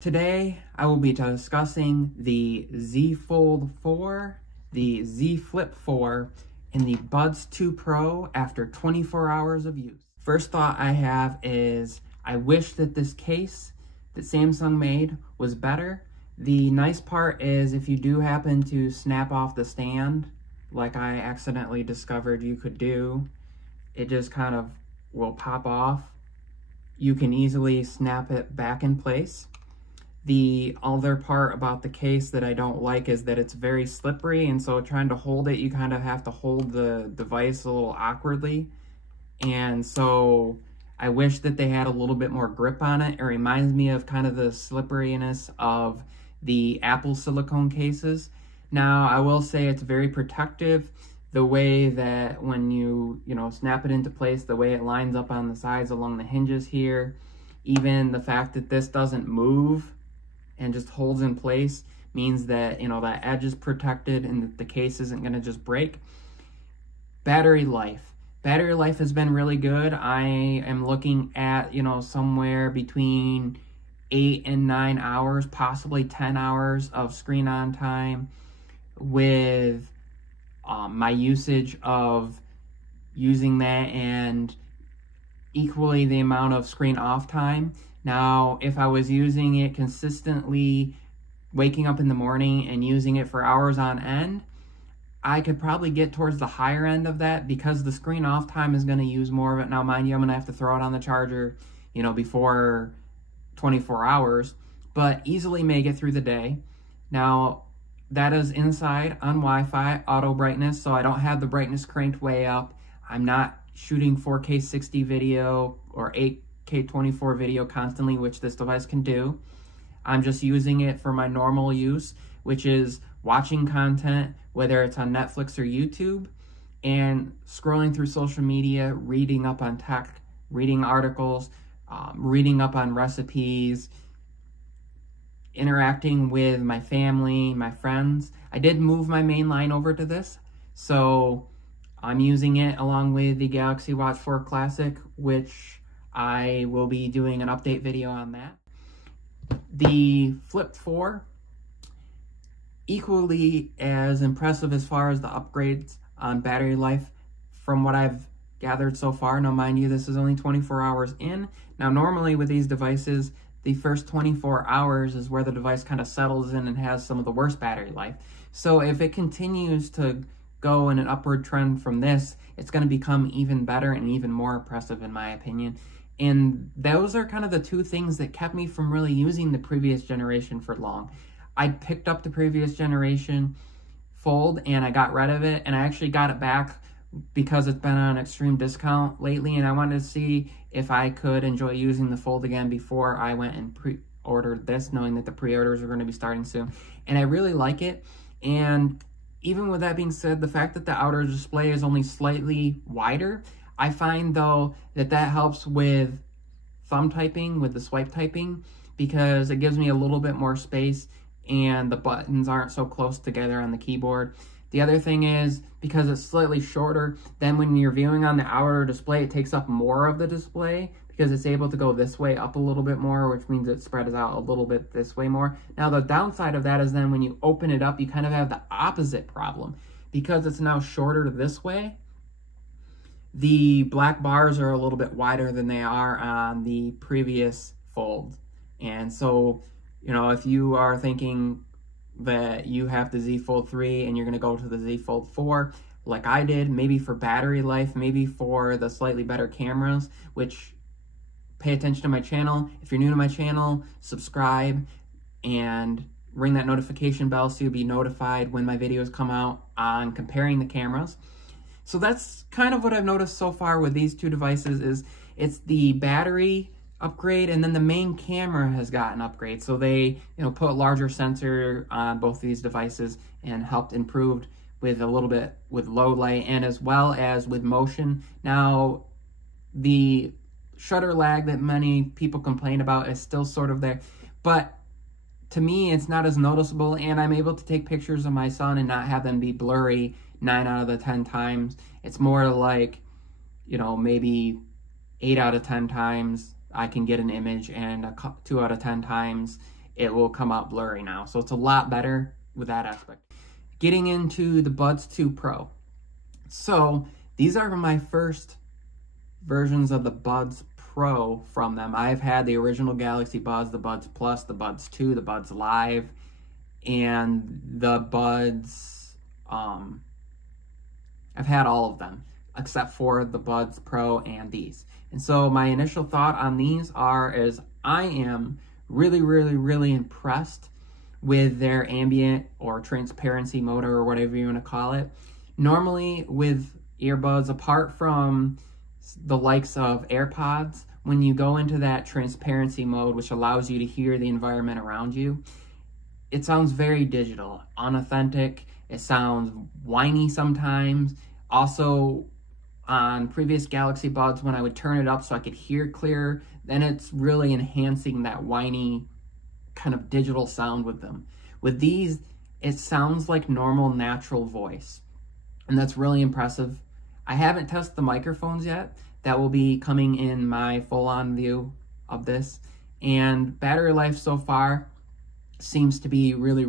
Today, I will be discussing the Z Fold 4, the Z Flip 4, and the Buds 2 Pro after 24 hours of use. First thought I have is, I wish that this case that Samsung made was better. The nice part is if you do happen to snap off the stand, like I accidentally discovered you could do, it just kind of will pop off. You can easily snap it back in place. The other part about the case that I don't like is that it's very slippery, and so trying to hold it, you kind of have to hold the device a little awkwardly. And so I wish that they had a little bit more grip on it. It reminds me of kind of the slipperiness of the Apple silicone cases. Now, I will say it's very protective. The way that when you snap it into place, the way it lines up on the sides along the hinges here, even the fact that this doesn't move and just holds in place means that, that edge is protected and that the case isn't going to just break. Battery life. Battery life has been really good. I am looking at, somewhere between 8 and 9 hours, possibly 10 hours of screen on time with my usage of using that and equally the amount of screen off time. Now, if I was using it consistently, waking up in the morning and using it for hours on end, I could probably get towards the higher end of that because the screen off time is going to use more of it. Now, mind you, I'm going to have to throw it on the charger, before 24 hours, but easily make it through the day. Now, that is inside on Wi-Fi, auto brightness, so I don't have the brightness cranked way up. I'm not shooting 4K 60 video or 8K 24 video constantly, which this device can do. I'm just using it for my normal use, which is watching content, whether it's on Netflix or YouTube, and scrolling through social media, reading up on tech, reading articles, reading up on recipes, interacting with my family, my friends. I did move my main line over to this, so I'm using it along with the Galaxy Watch 4 Classic, which I will be doing an update video on that. The Flip 4, equally as impressive as far as the upgrades on battery life from what I've gathered so far. Now, mind you, this is only 24 hours in. Now, normally with these devices, the first 24 hours is where the device kind of settles in and has some of the worst battery life. So if it continues to go in an upward trend from this, it's going to become even better and even more impressive in my opinion. And those are kind of the two things that kept me from really using the previous generation for long. I picked up the previous generation Fold and I got rid of it, and I actually got it back because it's been on extreme discount lately, and I wanted to see if I could enjoy using the Fold again before I went and pre-ordered this, knowing that the pre-orders are going to be starting soon. And I really like it. And even with that being said, the fact that the outer display is only slightly wider, I find though that helps with thumb typing, with the swipe typing, because it gives me a little bit more space and the buttons aren't so close together on the keyboard. The other thing is, because it's slightly shorter, then when you're viewing on the outer display, it takes up more of the display because it's able to go this way up a little bit more, which means it spreads out a little bit this way more. Now, the downside of that is then when you open it up, you kind of have the opposite problem. Because it's now shorter this way, the black bars are a little bit wider than they are on the previous Fold. And so, if you are thinking that you have the Z Fold 3 and you're going to go to the Z Fold 4, like I did, maybe for battery life, maybe for the slightly better cameras, which pay attention to my channel. If you're new to my channel, subscribe and ring that notification bell so you'll be notified when my videos come out on comparing the cameras. So that's kind of what I've noticed so far with these two devices is it's the battery upgrade, and then the main camera has gotten upgrade. So they, put a larger sensor on both these devices and helped improve with a little bit with low light and as well as with motion. Now, the shutter lag that many people complain about is still sort of there, but to me, it's not as noticeable, and I'm able to take pictures of my son and not have them be blurry 9 out of the 10 times. It's more like, maybe 8 out of 10 times I can get an image, and 2 out of 10 times it will come out blurry now. So it's a lot better with that aspect. Getting into the Buds 2 Pro. So these are my first versions of the Buds Pro from them. I've had the original Galaxy Buds, the Buds Plus, the Buds 2, the Buds Live, and the Buds, I've had all of them except for the Buds Pro and these. And so my initial thought on these is I am really impressed with their ambient or transparency mode or whatever you want to call it. Normally with earbuds, apart from the likes of AirPods, when you go into that transparency mode, which allows you to hear the environment around you, it sounds very digital, unauthentic. It sounds whiny sometimes. Also, on previous Galaxy Buds, when I would turn it up so I could hear clearer, then it's really enhancing that whiny kind of digital sound with them. With these, it sounds like normal, natural voice, and that's really impressive. I haven't tested the microphones yet. That will be coming in my full-on view of this. And battery life so far seems to be really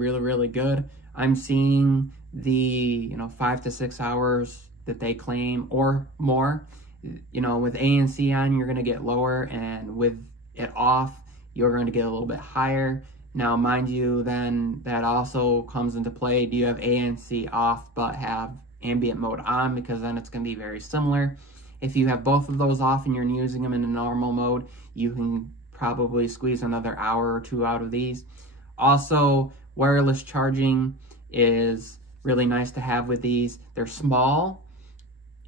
good. I'm seeing the 5 to 6 hours that they claim or more. With ANC on, you're going to get lower, and with it off, you're going to get a little bit higher. Now, mind you, then that also comes into play. Do you have ANC off but have ambient mode on? Because then it's going to be very similar. If you have both of those off and you're using them in a normal mode, you can probably squeeze another hour or 2 out of these. Also, wireless charging is really nice to have with these. They're small.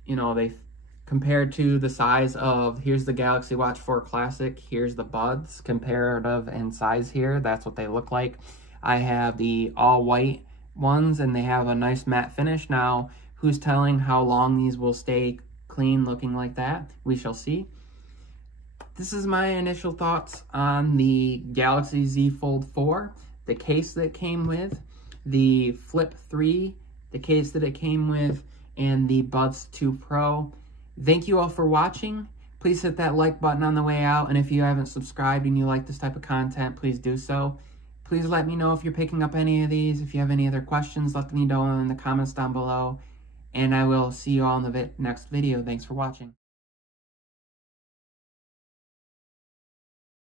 They compared to the size of, here's the Galaxy Watch 4 Classic, here's the Buds, comparative in size here. That's what they look like. I have the all white ones, and they have a nice matte finish. Now, who's telling how long these will stay clean looking like that? We shall see. This is my initial thoughts on the Galaxy Z Fold 4, the case that it came with, the Flip 3, the case that it came with, and the Buds 2 Pro. Thank you all for watching. Please hit that like button on the way out, and if you haven't subscribed and you like this type of content, please do so. Please let me know if you're picking up any of these. If you have any other questions, let me know in the comments down below, and I will see you all in the next video. Thanks for watching.